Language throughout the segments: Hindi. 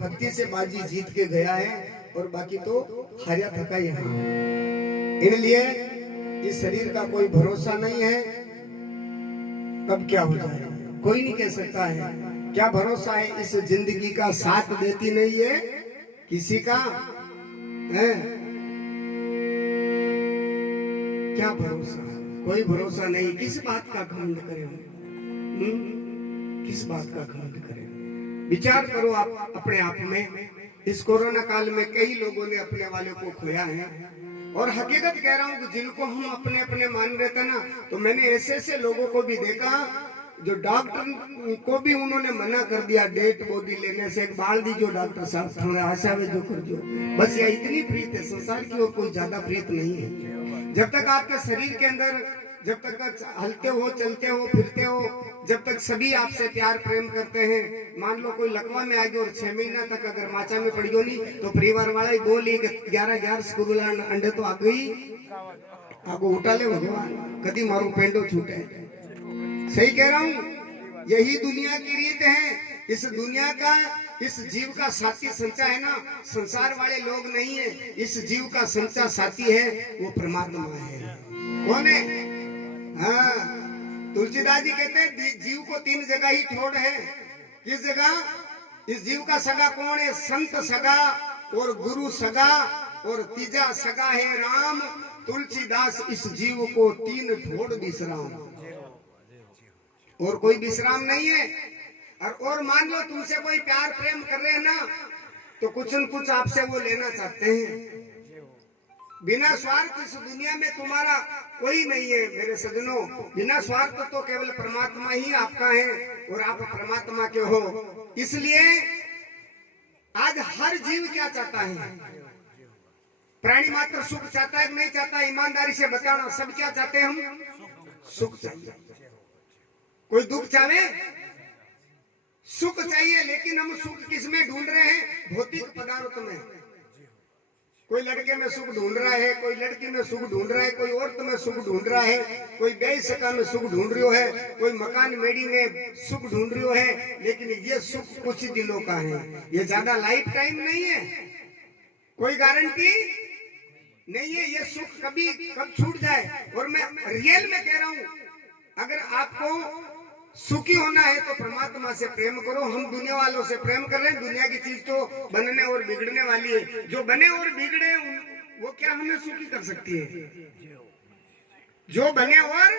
भक्ति से बाजी जीत के गया है और बाकी तो हारिया थका यहाँ। इसलिए इस शरीर का कोई भरोसा नहीं है, कब क्या हो जाए कोई नहीं कह सकता है। क्या भरोसा है, इस जिंदगी का साथ देती नहीं है किसी का है? क्या भरोसा, कोई भरोसा नहीं। किस बात का घमंड करें, किस बात का घमंड करें? विचार करो आप अपने आप में। इस कोरोना काल में कई लोगों ने अपने वाले को खोया है, और हकीकत कह रहा हूं कि जिनको हम अपने अपने मान रहे थे ना, तो मैंने ऐसे ऐसे लोगों को भी देखा जो डॉक्टर को भी उन्होंने मना कर दिया डेड बॉडी लेने से। एक बाल दी जो डॉक्टर साहब थोड़ा आशा में जो कर जो, बस ये इतनी प्रीत है संसार की और कोई ज्यादा प्रीत नहीं है। जब तक आपके शरीर के अंदर, जब तक हलते हो, चलते हो, फिरते हो, जब तक सभी आपसे प्यार प्रेम करते हैं। मान लो कोई लकवा में आ गया और 6 महीना तक अगर माचा में पड़ गयो नहीं, तो परिवार वाला ही बोली 11 स्कूल अंडे तो आ गई, आपको उठा ले भगवान, कभी मारो पेंडो छूटे। सही कह रहा हूँ, यही दुनिया की रीत है। इस दुनिया का, इस जीव का साथी संचा है ना, संसार वाले लोग नहीं है। इस जीव का संचा साथी है वो परमात्मा है। कौन है? हाँ, तुलसीदास जी कहते हैं जीव को 3 जगह ही ठोड़ है। किस जगह? इस जीव का सगा कौन है? संत सगा और गुरु सगा और तीजा सगा है राम। तुलसीदास इस जीव को 3 ठोड़ विश्राम, और कोई विश्राम नहीं है। और मान लो तुमसे कोई प्यार प्रेम कर रहे हैं ना, तो कुछ न कुछ आपसे वो लेना चाहते हैं। बिना स्वार्थ इस दुनिया में तुम्हारा कोई नहीं है मेरे सज्जनों। बिना स्वार्थ तो केवल परमात्मा ही आपका है और आप परमात्मा के हो। इसलिए आज हर जीव क्या चाहता है? प्राणी मात्र सुख चाहता है कि नहीं चाहता? ईमानदारी से बताना, सब क्या चाहते हैं? हम सुख चाहिए। कोई दुख चाहे? सुख चाहिए। लेकिन हम सुख किसमें ढूंढ रहे हैं? भौतिक पदार्थ में। कोई लड़के में सुख ढूंढ रहा है, कोई लड़की में सुख ढूंढ रहा है, कोई औरत में सुख ढूंढ रहा है, कोई बेई सका में सुख ढूंढ रहा है, कोई मकान मेड़ी में सुख ढूंढ रहा है। लेकिन ये सुख कुछ दिनों का है, ये ज्यादा लाइफ टाइम नहीं है, कोई गारंटी नहीं है। ये सुख कभी कब छूट जाए। और मैं रियल में कह रहा हूं, अगर आपको सुखी होना है तो परमात्मा से प्रेम करो। हम दुनिया वालों से प्रेम कर रहे हैं। दुनिया की चीज तो बनने और बिगड़ने वाली है। जो बने और बिगड़े वो क्या हमें सुखी कर सकती है? जो बने और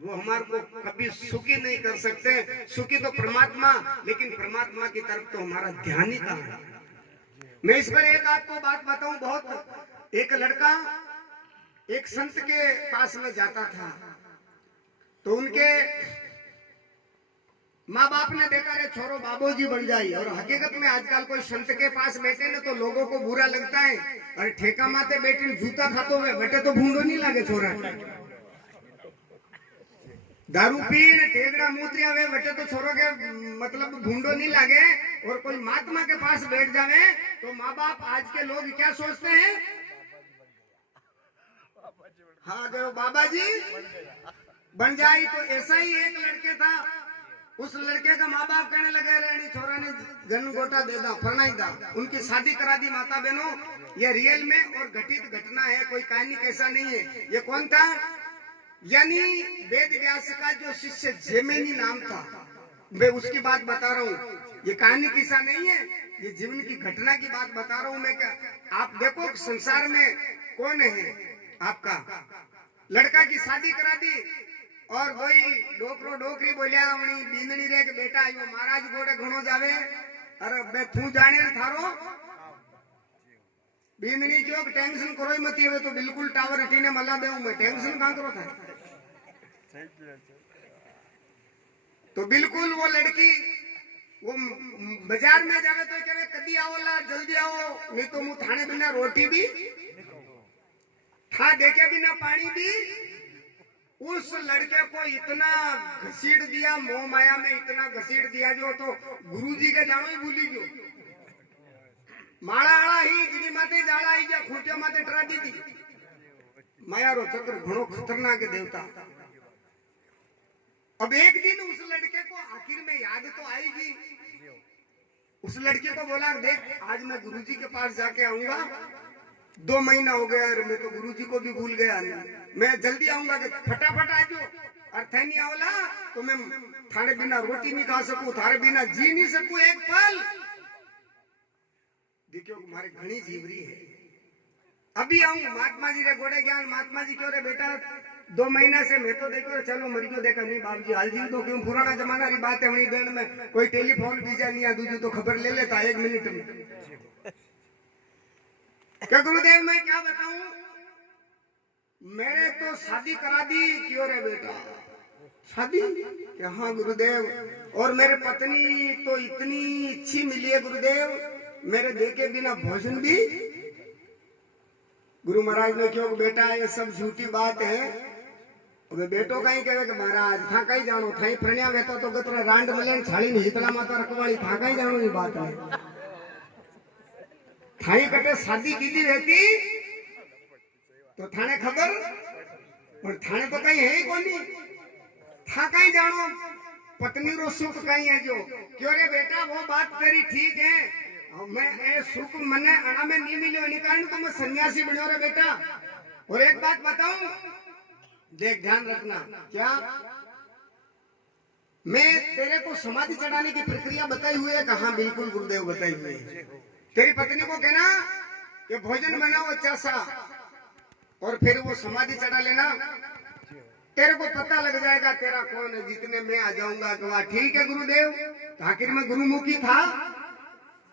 वो हमारे को कभी सुखी नहीं कर सकते। सुखी तो परमात्मा, लेकिन परमात्मा की तरफ तो हमारा ध्यान ही कहाँ है। मैं इस पर एक आपको बात बताऊं। बहुत एक लड़का एक संत के पास में जाता था, तो उनके माँ बाप ने देखा रे छोरो बाबूजी बन जाए। और हकीकत में आजकल कोई संत के पास बैठे ना तो लोगों को बुरा लगता है। अरे ठेका माते बैठे जूता खातो हुए बेटे तो भूंडो नहीं लागे छोरा। दारू पीन टेगड़ा मूत्रिया वे बेटे तो छोरो के मतलब भूंडो नहीं लागे। और कोई महात्मा के पास बैठ जावे तो माँ बाप आज के लोग क्या सोचते हैं? हाँ गयो बाबा जी बन जाए। तो ऐसा ही एक लड़के था, उस लड़के का माँ बाप कहने लगे रेडी छोरा ने जन गोटा दे दा, फरनाई दा। उनकी शादी करा दी माता बहनों। ये रियल में और घटित घटना है, कोई कहानी कैसा नहीं है। ये कौन था? यानी वेद व्यास का जो शिष्य जैमिनी नाम था, मैं उसकी बात बता रहा हूँ। ये कहानी किस्सा नहीं है, ये जीवन की घटना की बात बता रहा हूँ मैं। क्या आप देखो संसार में कौन है आपका? लड़का की शादी करा दी और वही डोकरो डोकरी बोलिया बींदनी रे के बेटा आयो महाराज गोड़े घणो जावे। अरे बे तू जाने थारो बींदनी क्यों टेंशन करो ही मत। ये तो बिल्कुल टावर हटीने मला देऊ मैं, टेंशन कहां करो था। तो बिल्कुल वो लड़की वो बाजार में जावे तो कहे कदी आओला जल्दी आओ, नहीं तो मुंह थाने बिना रोटी भी था देखे बिना पानी भी। उस लड़के को इतना घसीट दिया, मोह माया में इतना घसीट दिया जो तो गुरुजी के जानो ही भूली गयो। माड़ा आड़ा ही जिनी माते जाड़ा आई गया, खूंटिया माते टराटी थी। माया रो चक्र घणो खतरनाक देवता। अब एक दिन उस लड़के को आखिर में याद तो आएगी उस लड़की को बोला देख आज मैं गुरुजी के पास जाके आऊंगा, 2 महीना हो गया और मैं तो गुरुजी को भी भूल गया, मैं जल्दी आऊंगा कि फटाफट आ जाओ, और थे नहीं आवला तो मैं थारे बिना रोटी नहीं खा सकूं, थारे बिना जी नहीं सकूं एक पल। देखो मारे घनी जीवरी है, अभी आऊं महात्मा जी रे गोड़े ज्ञान। महात्मा जी क्यों रे बेटा 2 महीना से मैं तो देखो चलो मर गयो, देखा नहीं बाबू जी हाल जी तो क्यों पुराना जमाना री बात है, वही दिन में कोई टेलीफोन बीजा नहीं आ दूजू तो खबर ले लेता 1 मिनट में। क्या गुरुदेव मैं क्या बताऊं, मेरे तो शादी करा दी। क्यों रे बेटा शादी? क्या हाँ गुरुदेव, और मेरे पत्नी तो इतनी अच्छी मिली है गुरुदेव, मेरे देखे बिना भोजन भी। गुरु महाराज ने क्यों बेटा ये सब झूठी बात है, अबे बेटो कहीं कहे कि महाराज था कहीं जानो थाई प्रणया वेतो तो गतरा रांड मलेन छाली ने हितला माता रखवाली था कहीं जानो ये बात है, थाई कटे शादी कीधी रहती तो थाने खबर, और थाने तो कहीं है ही कोनी, था कहीं जानो पत्नी रो सुख कहीं है जो। क्यों रे बेटा वो बात तेरी ठीक है, मैं ए सुख मने अणा में नहीं मिले नहीं कारण तो मैं सन्यासी बनो रे बेटा। और एक बात बताऊं देख ध्यान रखना, क्या मैं तेरे को समाधि चढ़ाने की प्रक्रिया बताई हुई है? कहा बिल्कुल गुरुदेव बताई हुई है। तेरी पत्नी को कहना कि भोजन बनाओ अच्छा सा और फिर वो समाधि चढ़ा लेना, तेरे को पता लग जाएगा तेरा कौन है। जितने मैं आ जाऊंगा तो वहां ठीक है गुरुदेव। तो आखिर में गुरुमुखी था,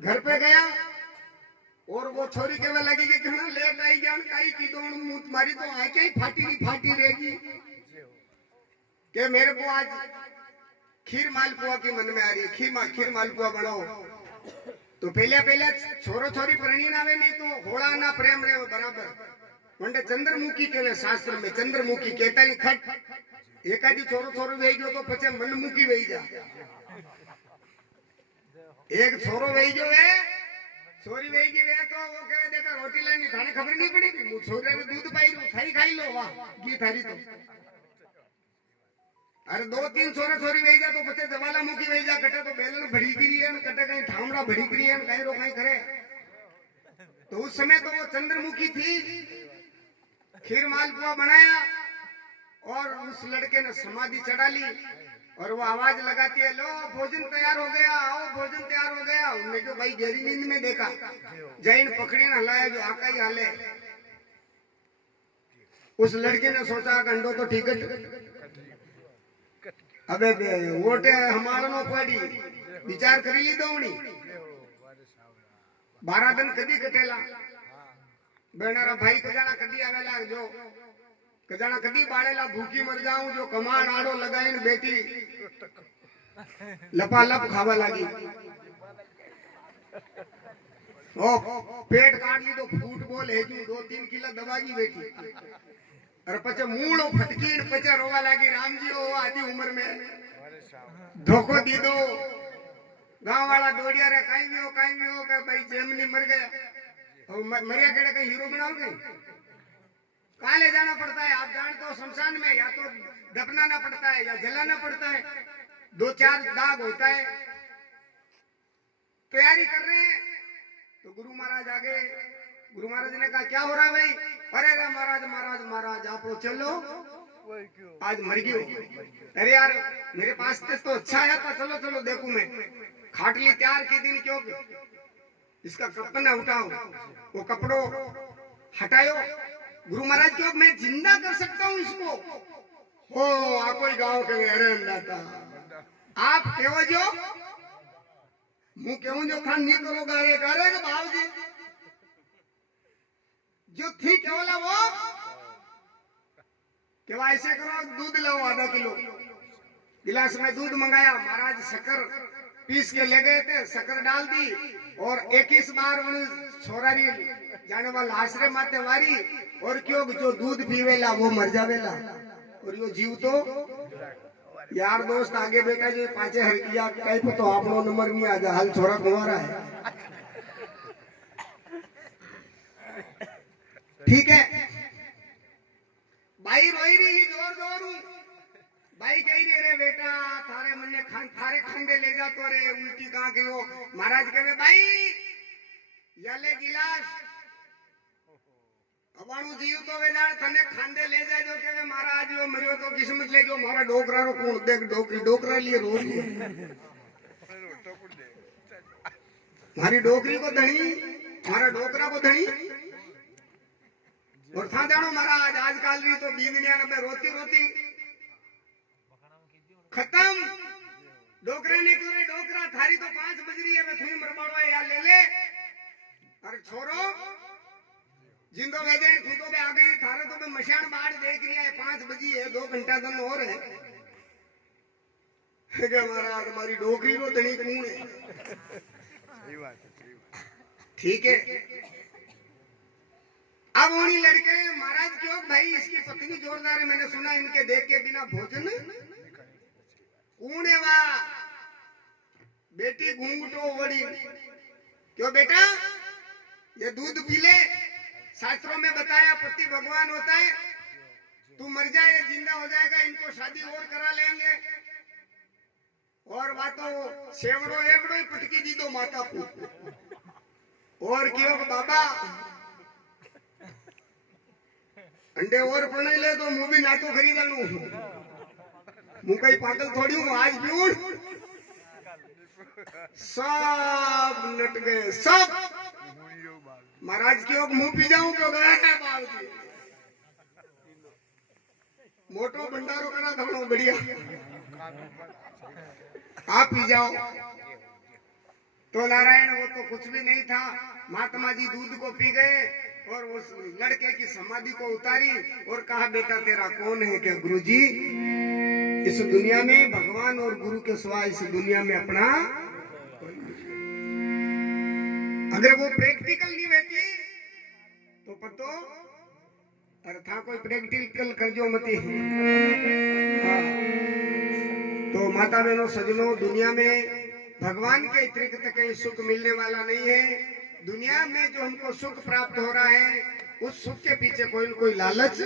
घर पे गया और वो छोरी कहने लगी कि कहना लेट आई जान काई की दौड़ मुंह मारी तो आके ही फाटी रहेगी कि मेरे को आज खीर मालपुआ की मन में आ रही है, खीर मालपुआ बनाओ। तो पहले छोरो छोरी परिणी ना नहीं तो होड़ा ना प्रेम रे बराबर मंडे चंद्रमुखी कहवे शास्त्र में, चंद्रमुखी कहता ही खट एकादी छोरो वेही गयो तो पछे मनमुखी वेही जा। एक छोरो वेही गयो है छोरी वेही गई है तो वो कहे देखा रोटी लानी थाने खबर नहीं पड़ी थी, वो छोरे ने दूध पाई रू खाई लो वाह घी थारी तो। अरे 2-3 छोरी वेही जा तो पछे ज्वालामुखी वेही जा, कटे तो बेलन भड़ी गिरी है, कटे कहीं ठामड़ा भड़ी गिरी है, कहीं रो कहीं करे। तो उस समय तो वो चंद्रमुखी थी, खीर मालपुआ बनाया और उस लड़के ने समाधि चढ़ा ली और वो आवाज लगाती है लो भोजन तैयार हो गया, आओ भोजन तैयार हो गया। उन्होंने जो भाई गहरी नींद में देखा जैन पकड़ी न हलाया जो आका ही हाले। उस लड़के ने सोचा घंटो तो ठीक है अबे वोटे हमारा नो पड़ी विचार करी ली दौनी 12 दिन कदी कटेला बेनारा भाई कजाना कदी आवेला जो कजाना कदी बाड़ेला भूखी मर जाऊं जो कमान आड़ो लगाईन बेटी लपालप खावा लागी ओ पेट काट ली तो फुटबॉल हेजू 2-3 किलो दबागी बेटी और पचे मूड़ो फटकीन पचे रोवा लागी राम जी ओ आधी उम्र में धोखो दी दो। गांव वाला दौड़िया रे कहीं भी हो कि भाई जेमनी मर गया और मरिया केड़े कहीं हीरो बनाओगे कहाँ ले जाना पड़ता है आप जानते हो शमशान में या तो दफनाना पड़ता है या जलाना पड़ता है, 2-4 दाग होता है। तैयारी कर रहे हैं तो गुरु महाराज आ गए। गुरु महाराज ने कहा क्या हो रहा है भाई? अरे रे महाराज आप लोग चलो आज मर गयो। अरे यार मेरे पास तो अच्छा आया था, चलो देखूं मैं। खाटली तैयार की दिन क्यों इसका कपड़ा उठाओ, वो कपड़ों हटायो। गुरु महाराज क्यों मैं जिंदा कर सकता हूँ इसको? हो आ कोई गांव के मेरे था आप केवो जो मुंह केवो जो खान नहीं करो गारे भाव जी जो थी केवला वो केवा ऐसे करो दूध लाओ आधा किलो। गिलास में दूध मंगाया, महाराज शक्कर पीस के ले गए थे, शक्कर डाल दी और 21 बार छोरारी जाने वाला आश्रय माते वारी और क्यों जो दूध पीवेला वो मर जावेला और यो जीव तो यार दोस्त आगे बेटा जो पांचे हर किया कहीं तो आपनो नंबर नहीं आ जा हाल छोरा तुम्हारा है ठीक है भाई रोई रही जोर भाई कही रे बेटा थारे मने थारे खांदे ले जा तो रे उल्टी कहां गयो महाराज कहे भाई या ले गिलास अबाणु जीव तो वेदान तने खांदे ले जा जो के महाराज यो मरियो तो किस्मत ले गयो मारा डोकरा रो कोण देख डोकरा लिए रो रही मारी डोकरी को धणी मारा डोकरा को धणी और था जानो महाराज आजकल री तो बींदनिया ने रोती रोती खत्म डोकरे ने क्यों रे डोकरा थारी तो 5 बज रही है मैं थुई मरबाड़ो या ले ले अरे छोरो जिंदो वेदे तू तो बे आ गई थारे तो मैं मशान बाढ़ देख रही है 5 बजी है 2 घंटा दिन और है के महाराज हमारी डोकरी को धनी कौन है सही बात है ठीक है अब उन्हीं लड़के महाराज क्यों भाई इसकी पत्नी जोरदार है मैंने सुना इनके देख के बिना भोजन कौन है वा बेटी घूंघटो वड़ी क्यों बेटा ये दूध पी ले शास्त्रों में बताया पति भगवान होता है तू मर जाए जिंदा हो जाएगा इनको शादी और करा लेंगे और बातों सेवड़ो एवड़ो ही पटकी दी दो माता को और क्यों बाबा अंडे और पढ़ने ले तो मुंह भी नाटो खरीदानू मुंह कई पागल थोड़ी हूँ आज भी सब नट गए सब महाराज क्यों मुंह पी जाऊं क्यों गया है बाल की मोटो भंडारो करा थोड़ो बढ़िया आप पी जाओ तो नारायण वो तो कुछ भी नहीं था महात्मा जी दूध को पी गए और उस लड़के की समाधि को उतारी और कहा बेटा तेरा कौन है क्या गुरुजी इस दुनिया में भगवान और गुरु के सिवा इस दुनिया में अपना अगर वो प्रैक्टिकल नहीं रहती तो पतो अरे था कोई प्रैक्टिकल कर जो मती हाँ। तो माता बहनों सजनों दुनिया में भगवान के अतिरिक्त कहीं सुख मिलने वाला नहीं है दुनिया में जो हमको सुख प्राप्त हो रहा है उस सुख के पीछे कोई न कोई लालच